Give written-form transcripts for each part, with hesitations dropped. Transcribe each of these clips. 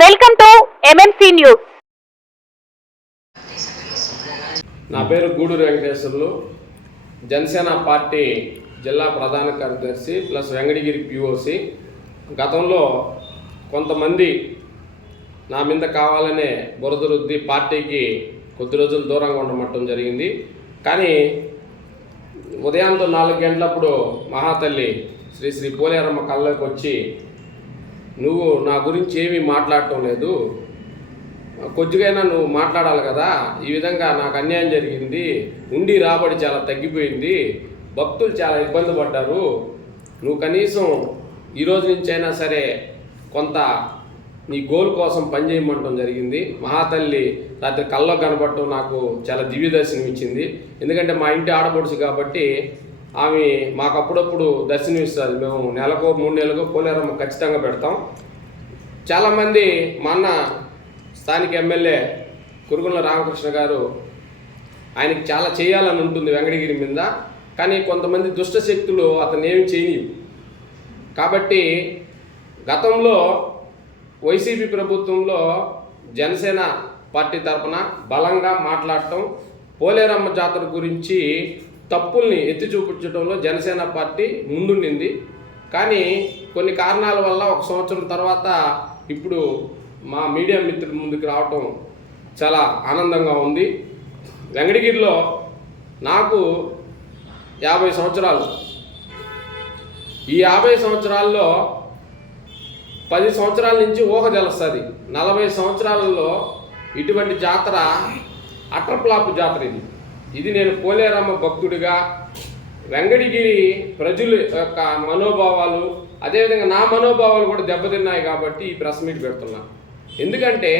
Welcome to MMC news. నా పేరు Gudur Venkateswarlu, Janasena party జిల్లా ప్రధాన కార్యదర్శి ప్లస్ వెంకటగిరి పిఓసి. గతంలో కొంతమంది నా మీద కావాలనే బురద రుద్ది పార్టీకి కొద్ది రోజులు దూరంగా ఉండమట్టడం జరిగింది. కానీ ఉదయాంతో 4 గంటలప్పుడు మహాతల్లి శ్రీ శ్రీ పోలేరమ్మ కళ్ళకి వచ్చి, నువ్వు నా గురించి ఏమీ మాట్లాడటం లేదు, కొద్దిగైనా నువ్వు మాట్లాడాలి కదా, ఈ విధంగా నాకు అన్యాయం జరిగింది, ఉండి రాబడి చాలా తగ్గిపోయింది, భక్తులు చాలా ఇబ్బంది పడ్డారు, నువ్వు కనీసం ఈరోజు నుంచైనా సరే కొంత నీ గోల్ కోసం పనిచేయమంటం జరిగింది. మహాతల్లి రాత్రి కల్లో కనపడటం నాకు చాలా దివ్య దర్శనం ఇచ్చింది. ఎందుకంటే మా ఇంటి ఆడపడుచు కాబట్టి ఆమె మాకు అప్పుడప్పుడు దర్శనం ఇస్తుంది. మేము నెలకో 3 నెలలకో పోలేరమ్మ ఖచ్చితంగా పెడతాం. చాలామంది మా అన్న స్థానిక ఎమ్మెల్యే కురుగుల రామకృష్ణ గారు, ఆయనకి చాలా చేయాలని ఉంటుంది వెంకటగిరి మీద, కానీ కొంతమంది దుష్ట శక్తులు అతను ఏమి చేయనివి. కాబట్టి గతంలో వైసీపీ ప్రభుత్వంలో జనసేన పార్టీ తరఫున బలంగా మాట్లాడటం, పోలేరమ్మ జాతర గురించి తప్పుల్ని ఎత్తి చూపించడంలో జనసేన పార్టీ ముందుండింది. కానీ కొన్ని కారణాల వల్ల 1 సంవత్సరం తర్వాత ఇప్పుడు మా మీడియా మిత్రుల ముందుకు రావటం చాలా ఆనందంగా ఉంది. వెంకటగిరిలో నాకు 50 సంవత్సరాలు. ఈ 50 సంవత్సరాల్లో 10 సంవత్సరాల నుంచి ఊహ తెలుస్తుంది. 40 సంవత్సరాలలో ఇటువంటి జాతర అట్రప్లాపు జాతర ఇది నేను పోలేరమ్మ భక్తుడిగా వెంకటగిరి ప్రజల యొక్క మనోభావాలు, అదేవిధంగా నా మనోభావాలు కూడా దెబ్బతిన్నాయి కాబట్టి ఈ ప్రెస్ మీట్ పెడుతున్నా. ఎందుకంటే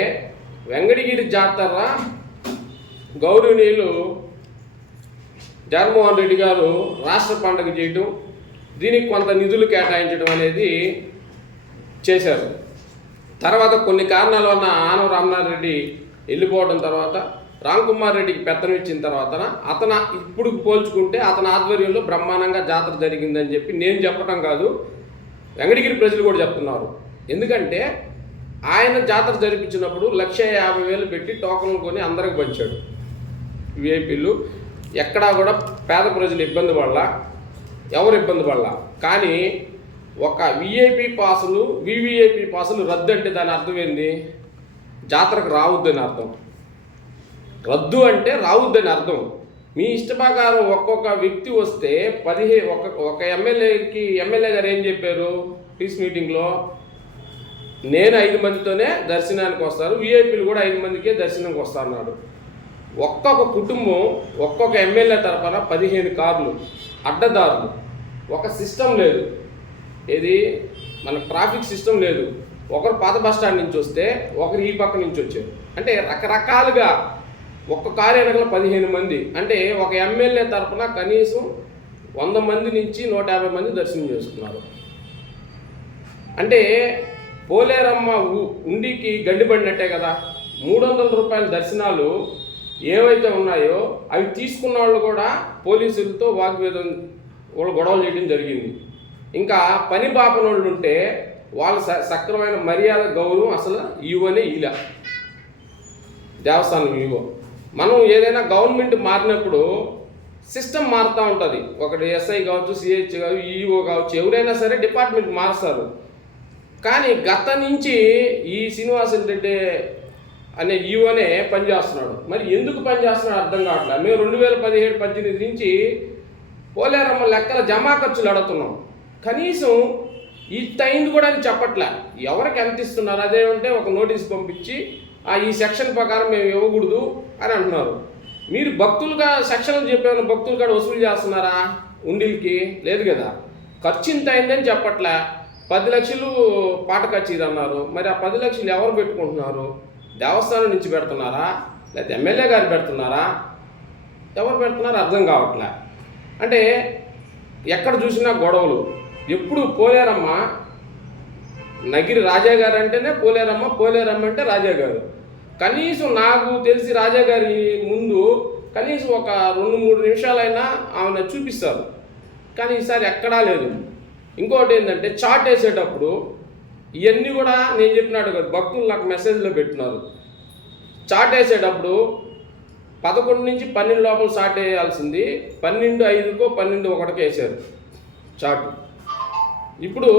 వెంకటగిరి జాతర గౌరవనీయులు జగన్మోహన్ రెడ్డి గారు రాష్ట్ర పండుగ చేయటం, దీనికి కొంత నిధులు కేటాయించడం అనేది చేశారు. తర్వాత కొన్ని కారణాల వలన ఆనవ రామనాథ్ రెడ్డి వెళ్ళిపోవడం, తర్వాత రామ్ కుమార్ రెడ్డికి పెత్తనం ఇచ్చిన తర్వాత అతను ఇప్పుడు పోల్చుకుంటే అతని ఆధ్వర్యంలో బ్రహ్మాండంగా జాతర జరిగిందని చెప్పి నేను చెప్పటం కాదు, వెంకటగిరి ప్రజలు కూడా చెప్తున్నారు. ఎందుకంటే ఆయన జాతర జరిపించినప్పుడు 1,50,000 పెట్టి టోకన్లు కొని అందరికి పంచాడు. విఐపీలు ఎక్కడా కూడా పేద ప్రజలు ఇబ్బంది పడాల, ఎవరు ఇబ్బంది పడాల. కానీ ఒక విఐపీ పాసులు వివిఐపీ పాసులు రద్దు అంటే దాని అర్థం ఏంది? జాతరకు రావద్దని అర్థం. రద్దు అంటే రావద్దని అర్థం. మీ ఇష్టప్రకారం ఒక్కొక్క వ్యక్తి వస్తే ఒక ఎమ్మెల్యే గారు ఏం చెప్పారు పీస్ మీటింగ్లో? నేను 5 మందితోనే దర్శనానికి వస్తారు, విఐపీలు కూడా 5 మందికే దర్శనానికి వస్తారన్నాడు. ఒక్కొక్క కుటుంబం ఒక్కొక్క ఎమ్మెల్యే తరఫున 15 కార్లు, అడ్డదారులు, ఒక సిస్టమ్ లేదు. ఏది మన ట్రాఫిక్ సిస్టమ్ లేదు. ఒకరు పాత బస్టాండ్ నుంచి వస్తే ఒకరు ఈ పక్క నుంచి వచ్చారు. అంటే రకరకాలుగా ఒక్క కారు వెనకల 15 మంది. అంటే ఒక ఎమ్మెల్యే తరఫున కనీసం 100 మంది నుంచి 150 మంది దర్శనం చేసుకున్నారు. అంటే పోలేరమ్మ ఉండికి గండిపడినట్టే కదా. 300 రూపాయల దర్శనాలు ఏవైతే ఉన్నాయో అవి తీసుకున్న వాళ్ళు కూడా పోలీసులతో వాగ్వేదం, వాళ్ళు గొడవలు చేయడం జరిగింది. ఇంకా పని పాపన వాళ్ళు ఉంటే వాళ్ళ సక్రమైన మర్యాద గౌరవం అసలు ఇవ్వనే ఇలా దేవస్థానం ఇవ్వ. మనం ఏదైనా గవర్నమెంట్ మారినప్పుడు సిస్టమ్ మారుతూ ఉంటుంది. ఒకటి ఎస్ఐ కావచ్చు, సిహెచ్ కావచ్చు, ఈఓ కావచ్చు, ఎవరైనా సరే డిపార్ట్మెంట్ మారుస్తారు. కానీ గత నుంచి ఈ శ్రీనివాసులు రెడ్డి అనే ఈఓనే పనిచేస్తున్నాడు. మరి ఎందుకు పనిచేస్తున్నాడు అర్థం కావట్లేదు. మేము 2017-18 నుంచి పోలేరమ్మ లెక్కల జమా ఖర్చులు అడుగుతున్నాం. కనీసం ఇంత కూడా అని చెప్పట్లే. ఎవరికి ఎంత ఇస్తున్నారు అదేమంటే ఒక నోటీస్ పంపించి ఈ సెక్షన్ ప్రకారం మేము ఇవ్వకూడదు అని అంటున్నారు. మీరు భక్తులుగా సెక్షన్లు చెప్పేవాళ్ళు భక్తులు కూడా వసూలు చేస్తున్నారా? ఉండిలకి లేదు కదా. ఖర్చు ఇంత అయిందని చెప్పట్లే. 10 లక్షలు పాట కచేరీ అన్నారు. మరి ఆ 10 లక్షలు ఎవరు పెట్టుకుంటున్నారు? దేవస్థానం నుంచి పెడుతున్నారా, లేకపోతే ఎమ్మెల్యే గారు పెడుతున్నారా? ఎవరు పెడుతున్నారో అర్థం కావట్లే. అంటే ఎక్కడ చూసినా గొడవలు. ఎప్పుడు పోలేరమ్మ నగిరి రాజా గారు అంటేనే పోలేరమ్మ, పోలేరమ్మ అంటే రాజా గారు. కనీసం నాకు తెలిసి రాజా గారి ముందు కనీసం ఒక 2-3 నిమిషాలైనా ఆమెను చూపిస్తారు. కానీ ఈసారి ఎక్కడా లేదు. ఇంకోటి ఏంటంటే చాట్ వేసేటప్పుడు ఇవన్నీ కూడా నేను చెప్పినట్టు కదా, భక్తులు నాకు మెసేజ్లో పెట్టినారు. చాట్ వేసేటప్పుడు 11 నుంచి 12 లోపల చాట్ వేయాల్సింది 12:05కో 12:01కో వేసారు చాటు. ఇప్పుడు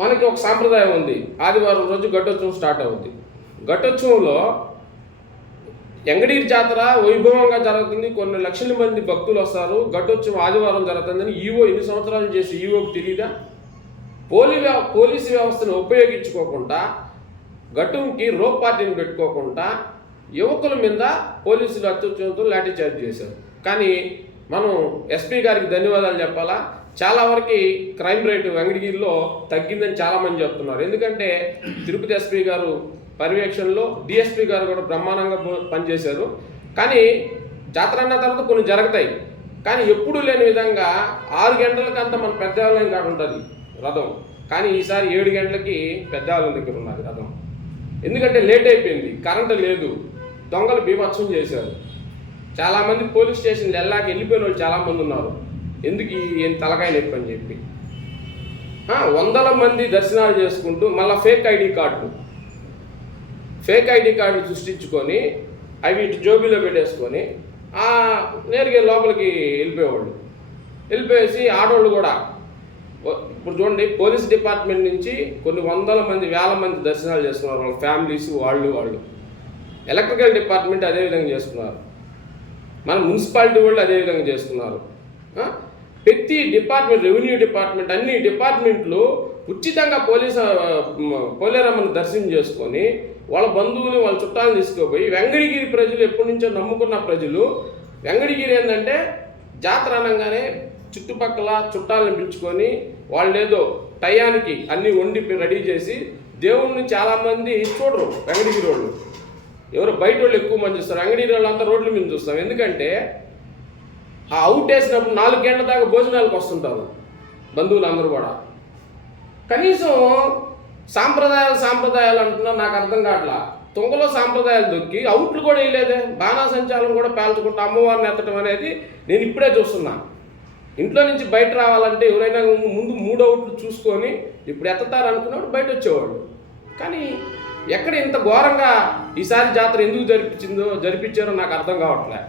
మనకి ఒక సాంప్రదాయం ఉంది. ఆదివారం రోజు ఘటోత్సవం స్టార్ట్ అవుద్ది. ఘటోత్సవంలో వెంకటగిరి జాతర వైభవంగా జరుగుతుంది. కొన్ని లక్షల మంది భక్తులు వస్తారు. ఘటోత్సవం ఆదివారం జరుగుతుందని ఈవో ఎన్ని సంవత్సరాలు చేసి ఈవోకి తెలియదా? పోలీసు వ్యవస్థను ఉపయోగించుకోకుండా, ఘటంకి రోప్ పార్టీని పెట్టుకోకుండా యువకుల మీద పోలీసులు అత్యుత్సవంతో లాఠీ చార్జ్ చేశారు. కానీ మనం ఎస్పీ గారికి ధన్యవాదాలు చెప్పాలా. చాలా వరకు క్రైమ్ రేటు వెంకటగిరిలో తగ్గిందని చాలామంది చెప్తున్నారు. ఎందుకంటే తిరుపతి ఎస్పీ గారు పర్యవేక్షణలో డిఎస్పీ గారు కూడా బ్రహ్మాండంగా పనిచేశారు. కానీ జాతర అన్న తర్వాత కొన్ని జరుగుతాయి. కానీ ఎప్పుడూ లేని విధంగా 6 గంటలకంతా మన పెద్దవాళ్ళం కాడ ఉంటుంది రథం. కానీ ఈసారి 7 గంటలకి పెద్దవాళ్ళ దగ్గర ఉన్నది రథం. ఎందుకంటే లేట్ అయిపోయింది, కరెంటు లేదు, దొంగలు బీభత్సం చేశారు. చాలామంది పోలీస్ స్టేషన్లు వెళ్ళిపోయిన వాళ్ళు చాలామంది ఉన్నారు. ఎందుకు ఏం తలకాయ నొప్పి అని చెప్పి వందల మంది దర్శనాలు చేసుకుంటూ మళ్ళీ ఫేక్ ఐడి కార్డులు సృష్టించుకొని అవి ఇటు జోబీలో పెట్టేసుకొని నేరుగా లోపలికి వెళ్ళిపోయేసి ఆడవాళ్ళు కూడా ఇప్పుడు చూడండి, పోలీస్ డిపార్ట్మెంట్ నుంచి కొన్ని వందల మంది, వేల మంది దర్శనాలు చేస్తున్నారు. వాళ్ళ ఫ్యామిలీస్ వాళ్ళు ఎలక్ట్రికల్ డిపార్ట్మెంట్ అదేవిధంగా చేస్తున్నారు. మన మున్సిపాలిటీ వాళ్ళు అదేవిధంగా చేస్తున్నారు. ప్రతి డిపార్ట్మెంట్, రెవెన్యూ డిపార్ట్మెంట్, అన్ని డిపార్ట్మెంట్లు ఉచితంగా పోలేరమ్మను దర్శనం చేసుకొని వాళ్ళ బంధువులు, వాళ్ళ చుట్టాలను తీసుకుపోయి వెంకటగిరి ప్రజలు ఎప్పటి నుంచో నమ్ముకున్న ప్రజలు, వెంకటగిరి ఏంటంటే జాతర అనగానే చుట్టుపక్కల చుట్టాలను పిలుచుకొని వాళ్ళేదో టయానికి అన్నీ వండి రెడీ చేసి దేవుణ్ణి చాలామంది చూడరు. వెంకటగిరి వాళ్ళు ఎవరు బయట వాళ్ళు ఎక్కువ మంది చూస్తారు. వెంకటగిరి వాళ్ళంతా రోడ్ల మీద చూస్తాం. ఎందుకంటే ఆ అవుట్ వేసినప్పుడు 4 గంటల దాకా భోజనాలకు వస్తుంటారు బంధువులు అందరూ కూడా. కనీసం సాంప్రదాయాలు అంటున్నా నాకు అర్థం కావట్లా. తొంగలో సాంప్రదాయాలు దొక్కి అవుట్లు కూడా వేయలేదే. బాణాసంచారం కూడా పేల్చుకుంటూ అమ్మవారిని ఎత్తడం అనేది నేను ఇప్పుడే చూస్తున్నా. ఇంట్లో నుంచి బయట రావాలంటే ఎవరైనా ముందు 3 అవుట్లు చూసుకొని ఇప్పుడు ఎత్తుతారు అనుకున్నప్పుడు బయట వచ్చేవాళ్ళు. కానీ ఎక్కడ ఇంత ఘోరంగా ఈసారి జాతర ఎందుకు జరిపించారో నాకు అర్థం కావట్లే.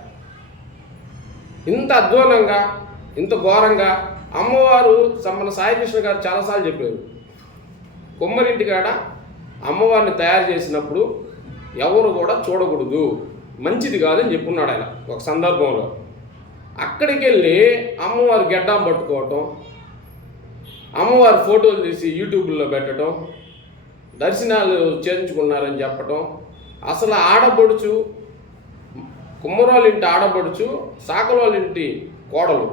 ఇంత అధ్వానంగా, ఇంత ఘోరంగా అమ్మవారు మన సాయికృష్ణ గారు చాలాసార్లు చెప్పారు, కొమ్మరింటికాడ అమ్మవారిని తయారు చేసినప్పుడు ఎవరు కూడా చూడకూడదు, మంచిది కాదని చెప్పున్నాడు ఆయన ఒక సందర్భంలో. అక్కడికి వెళ్ళి అమ్మవారి గెడ్డం పట్టుకోవటం, అమ్మవారి ఫోటోలు తీసి యూట్యూబ్లో పెట్టడం, దర్శనాలు చేయించుకున్నారని చెప్పటం. అసలు ఆడపడుచు, కుమ్మరోళ్ళ ఇంటి ఆడపడుచు, సాకలోళ్ళ ఇంటి కోడలు,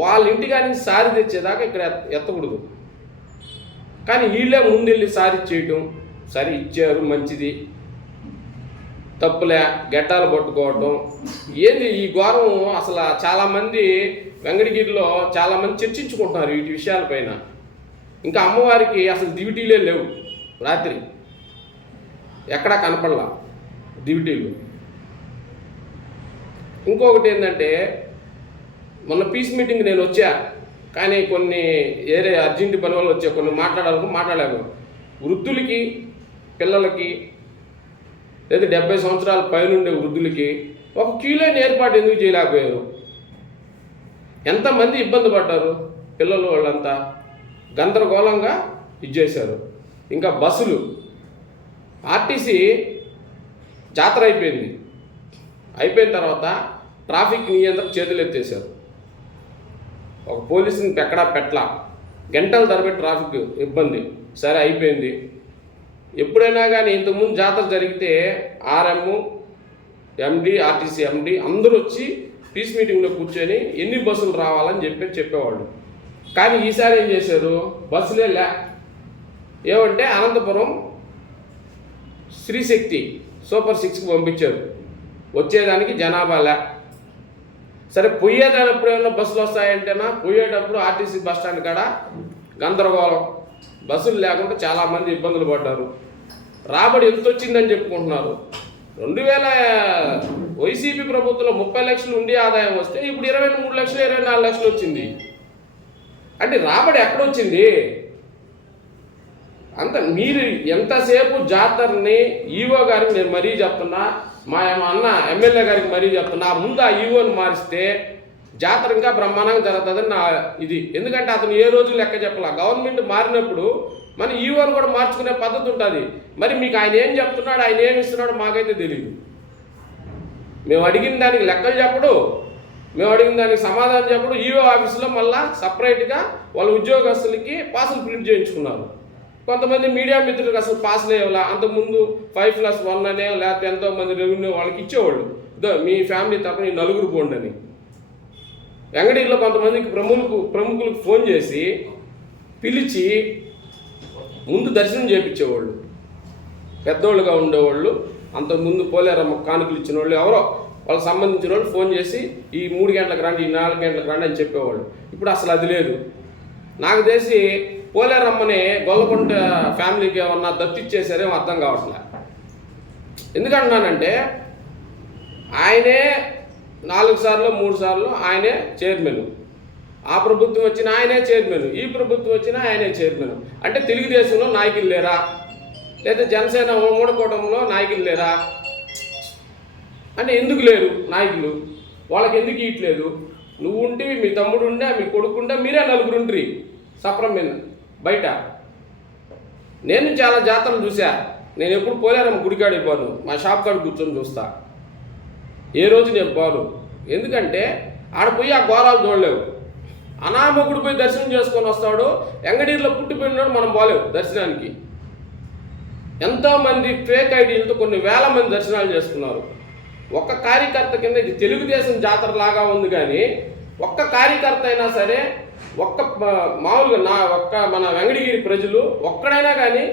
వాళ్ళ ఇంటి కానీ సారి తెచ్చేదాకా ఇక్కడ ఎత్తకూడదు. కానీ వీళ్ళే ముందెళ్ళి సారి చేయటం, సరే ఇచ్చారు మంచిది, తప్పులే, గెడ్డాలు పట్టుకోవటం ఏంది ఈ ఘోరం. అసలు చాలామంది వెంకటగిరిలో చాలామంది చర్చించుకుంటున్నారు వీటి విషయాలపైన. ఇంకా అమ్మవారికి అసలు డ్యూటీలే లేవు, రాత్రి ఎక్కడా కనపడలా డ్యూటీలు. ఇంకొకటి ఏంటంటే మొన్న పీస్ మీటింగ్ నేను వచ్చా, కానీ కొన్ని ఏరే అర్జెంట్ పని వల్ల వచ్చా, కొన్ని మాట్లాడాము. వృద్ధులకి, పిల్లలకి, లేదా 70 సంవత్సరాల పైనుండే వృద్ధులకి ఒక క్యూలైన్ ఏర్పాటు ఎందుకు చేయలేకపోయారు? ఎంతమంది ఇబ్బంది పడ్డారు పిల్లలు, వాళ్ళంతా గందరగోళంగా ఇచ్చేశారు. ఇంకా బస్సులు, ఆర్టీసీ జాతర అయిపోయిన తర్వాత ట్రాఫిక్ నియంత్రణ చేతులు ఎత్తేసారు. ఒక పోలీసుని ఎక్కడా పెట్టలా, గంటల తరబడి ట్రాఫిక్ ఇబ్బంది. సరే అయిపోయింది. ఎప్పుడైనా కానీ ఇంతకుముందు జాతర జరిగితే ఆర్ఎం, ఎండి, ఆర్టీసీ ఎండి అందరూ వచ్చి పీస్ మీటింగ్లో కూర్చొని ఎన్ని బస్సులు రావాలని చెప్పేవాళ్ళు. కానీ ఈసారి ఏం చేశారు? బస్సులే ఏమంటే అనంతపురం శ్రీశక్తి సూపర్ 6కి పంపించారు. వచ్చేదానికి జనాభా సరే పోయేటప్పుడు ఏమన్నా బస్సులు వస్తాయంటేనా, పోయేటప్పుడు ఆర్టీసీ బస్ స్టాండ్ కాడ గందరగోళం, బస్సులు లేకుండా చాలామంది ఇబ్బందులు పడ్డారు. రాబడి ఎంత వచ్చిందని చెప్పుకుంటున్నారు. 2000 వైసీపీ ప్రభుత్వంలో 30 లక్షలు ఉండి ఆదాయం వస్తే ఇప్పుడు 23 లక్షలు, 24 లక్షలు వచ్చింది. అంటే రాబడి ఎక్కడొచ్చింది? అంత మీరు ఎంతసేపు జాతరని ఈవో గారికి నేను మరీ చెప్తున్నా, మా అన్న ఎమ్మెల్యే గారికి మరీ చెప్తున్నా, ముందు ఆ ఈవోని మారిస్తే జాతర ఇంకా బ్రహ్మాండంగా జరుగుతుందని నా ఇది. ఎందుకంటే అతను ఏ రోజు లెక్క చెప్పాల. గవర్నమెంట్ మారినప్పుడు మన ఈవోని కూడా మార్చుకునే పద్ధతి ఉంటుంది. మరి మీకు ఆయన ఏం చెప్తున్నాడు, ఆయన ఏమి ఇస్తున్నాడో మాకైతే తెలియదు. మేము అడిగిన దానికి లెక్కలు చెప్పడు, మేము అడిగిన దానికి సమాధానం చెప్పడు. ఈవో ఆఫీసులో మళ్ళీ సపరేట్గా వాళ్ళ ఉద్యోగస్తులకి పాసులు ప్రింట్ చేయించుకున్నారు. కొంతమంది మీడియా మిత్రులకు అసలు పాసులు ఇవ్వాల. అంతకుముందు 5+1 అనే లేకపోతే ఎంతోమంది రెవెన్యూ వాళ్ళకి ఇచ్చేవాళ్ళు, ఇదో మీ ఫ్యామిలీ తప్పని నలుగురు పోండి అని. వెంగడీలో కొంతమందికి ప్రముఖులకు ఫోన్ చేసి పిలిచి ముందు దర్శనం చేయించేవాళ్ళు. పెద్దోళ్ళుగా ఉండేవాళ్ళు, అంతకుముందు పోలేరమ్మ కానుకలు ఇచ్చిన వాళ్ళు ఎవరో వాళ్ళకి సంబంధించిన వాళ్ళు ఫోన్ చేసి ఈ 3 గంటలకు రండి, ఈ 4 గంటలకు రండి అని చెప్పేవాళ్ళు. ఇప్పుడు అసలు అది లేదు. నాకు తెలిసి పోలేరమ్మని గొల్లకుంట ఫ్యామిలీకి ఏమన్నా దత్తిచ్చేసారేమో అర్థం కావట్లే. ఎందుకంటున్నానంటే ఆయనే 4 సార్లు 3 సార్లు ఆయనే చైర్మన్. ఆ ప్రభుత్వం వచ్చిన ఆయనే చైర్మన్, ఈ ప్రభుత్వం వచ్చినా ఆయనే చైర్మన్. అంటే తెలుగుదేశంలో నాయకులు లేరా, లేదా జనసేన మూడకూటంలో నాయకులు లేరా అంటే ఎందుకు లేరు నాయకులు? వాళ్ళకి ఎందుకు ఇవ్వట్లేదు? నువ్వు ఉంటే, మీ తమ్ముడు ఉండే, మీ కొడుకు ఉండే, మీరే 4 ఉండ్రి సప్రం మీద బయట. నేను చాలా జాతరలు చూసా. నేను ఎప్పుడు పోలేరమ్మ గుడికాడికి పోను, మా షాప్ కాడ కూర్చొని చూస్తా. ఏ రోజు నేను పోను. ఎందుకంటే ఆడ పోయి ఆ ఘోరాలు చూడలేవు. అనామకుడు పోయి దర్శనం చేసుకొని వస్తాడు. ఎంగడీరులో పుట్టిపోయినాడు, మనం పోలేవు దర్శనానికి. ఎంతోమంది ఫేక్ ఐడీలతో కొన్ని వేల మంది దర్శనాలు చేసుకున్నారు. ఒక్క కార్యకర్త కింద ఇది తెలుగుదేశం జాతర లాగా ఉంది. కానీ ఒక్క కార్యకర్త అయినా సరే, మామూలుగా మన వెంగడగిరి ప్రజలు ఒక్కడైనా కానీ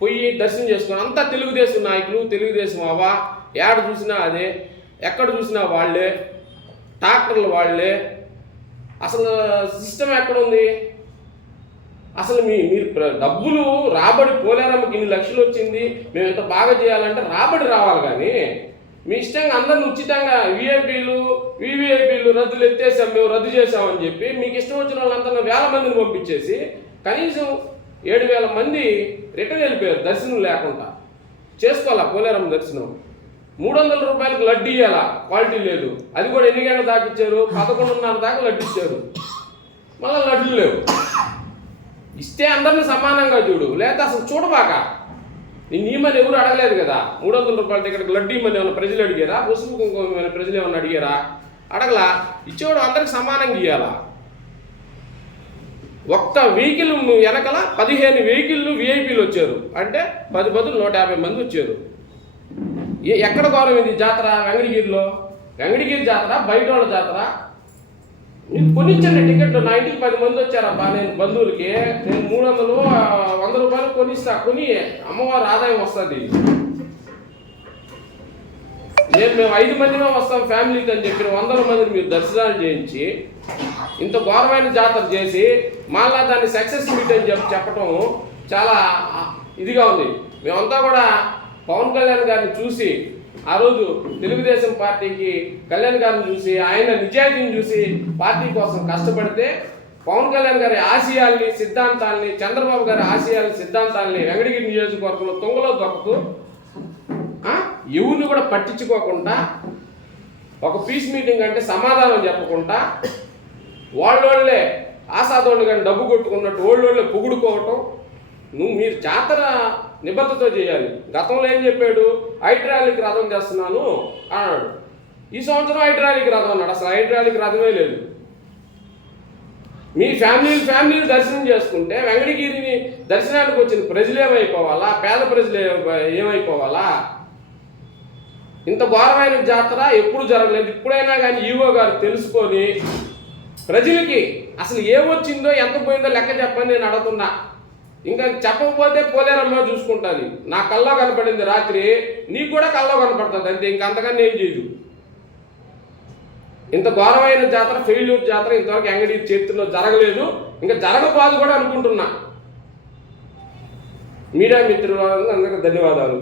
పోయి దర్శనం చేసుకున్నారు. అంతా తెలుగుదేశం నాయకులు, తెలుగుదేశం అవ్వా. ఏడ చూసినా అదే, ఎక్కడ చూసినా వాళ్ళే, ట్రాక్టర్లు వాళ్ళే. అసలు సిస్టమ్ ఎక్కడుంది? అసలు మీరు డబ్బులు రాబడి పోలేరమ్మకి ఇన్ని లక్షలు వచ్చింది, మేము ఎంత బాగా చేయాలంటే రాబడి రావాలి. కానీ మీ ఇష్టంగా అందరిని ఉచితంగా వివిఐపీలు రద్దులు ఎత్తేసాం, మేము రద్దు చేసామని చెప్పి మీకు ఇష్టం వచ్చిన వాళ్ళంతా వేల మందిని పంపించేసి కనీసం 7,000 మంది రిటర్న్ వెళ్ళిపోయారు దర్శనం లేకుండా. చేసుకోవాలా పోలేరమ్మ దర్శనం? 300 రూపాయలకు లడ్డు ఇవ్వాలా, క్వాలిటీ లేదు. అది కూడా ఎన్ని గంటలు దాకా ఇచ్చారు? 11:30 దాకా లడ్డు ఇచ్చారు, మళ్ళీ లడ్డులు లేవు. ఇస్తే అందరిని సమానంగా చూడు, లేకపోతే అసలు చూడబాక. నేను ఈమని ఎవరు అడగలేదు కదా. 300 రూపాయల టికెట్కి లడ్డు ఇమ్మని ఏమైనా ప్రజలు అడిగారా? పసుపు కుంకుమ ఏమైనా ప్రజలు ఏమన్నా అడిగారా? అడగలా. ఇచ్చేవాడు అందరికి సమానంగా ఇవ్వాలా. ఒక్క వెహికల్ వెనకల 15 వెహికల్లు విఐపీలు వచ్చారు అంటే 10 బదులు 150 మంది వచ్చారు. ఎక్కడ గౌరవం ఇది జాతర? వెంగడగిరిలో. వెంగడగిరి జాతర బయట వాళ్ళ జాతర. మీరు కొనిచ్చండి టికెట్లు. నా ఇంటికి 10 మంది వచ్చారబ్బా, నేను బంధువులకి నేను 300-100 రూపాయలు కొనిస్తా. కొని అమ్మవారు ఆదాయం వస్తుంది. మేము 5 మందిమే వస్తాం ఫ్యామిలీకి అని చెప్పిన 100 మందిని మీరు దర్శనాలు చేయించి ఇంత ఘోరమైన జాతర చేసి మళ్ళా దాన్ని సక్సెస్ మీట్ అని చెప్పటం చాలా ఇదిగా ఉంది. మేమంతా కూడా పవన్ కళ్యాణ్ గారిని చూసి, ఆ రోజు తెలుగుదేశం పార్టీకి కళ్యాణ్ గారిని చూసి, ఆయన నిజాయితీని చూసి పార్టీ కోసం కష్టపడితే పవన్ కళ్యాణ్ గారి ఆశయాల్ని, సిద్ధాంతాలని, చంద్రబాబు గారి ఆశయాలని, సిద్ధాంతాలని వెంగడగిరి నియోజకవర్గంలో తొంగలో దొక్కుతూ ఎవరిని కూడా పట్టించుకోకుండా, ఒక పీస్ మీటింగ్ అంటే సమాధానం చెప్పకుండా, వాళ్ళే ఆశాదోళ్ళు కానీ డబ్బు కొట్టుకున్నట్టు వాళ్ళే పొగుడుకోవటం. మీరు జాతర నిబద్ధతతో చేయాలి. గతంలో ఏం చెప్పాడు? హైడ్రాలిక్ రథం చేస్తున్నాను అన్నాడు. ఈ సంవత్సరం హైడ్రాలిక్ రథం అన్నాడు. అసలు హైడ్రాలిక్ రథమే లేదు. మీ ఫ్యామిలీలు దర్శనం చేసుకుంటే వెంగడగిరిని దర్శనానికి వచ్చిన ప్రజలు ఏమైపోవాలా? పేద ప్రజలు ఏమైపోవాలా? ఇంత ఘోరమైన జాతర ఎప్పుడు జరగలేదు. ఇప్పుడైనా కానీ ఈవో గారు తెలుసుకొని ప్రజలకి అసలు ఏమొచ్చిందో, ఎంత పోయిందో లెక్క చెప్పని నేను అడుగుతున్నా. ఇంకా చెప్పకపోతే పోలేరమ్మ చూసుకుంటుంది. నా కల్లో కనపడింది రాత్రి, నీకు కూడా కల్లో కనపడుతుంది అంతే. ఇంకంతకన్నా ఏం చేయదు. ఇంత ఘోరమైన జాతర, ఫెయిల్యూర్ జాతర ఇంతవరకు వెంగడగిరి చరిత్రలో జరగలేదు. ఇంకా జరగబోదు కూడా అనుకుంటున్నా. మీడియా మిత్రులందరికీ ధన్యవాదాలు.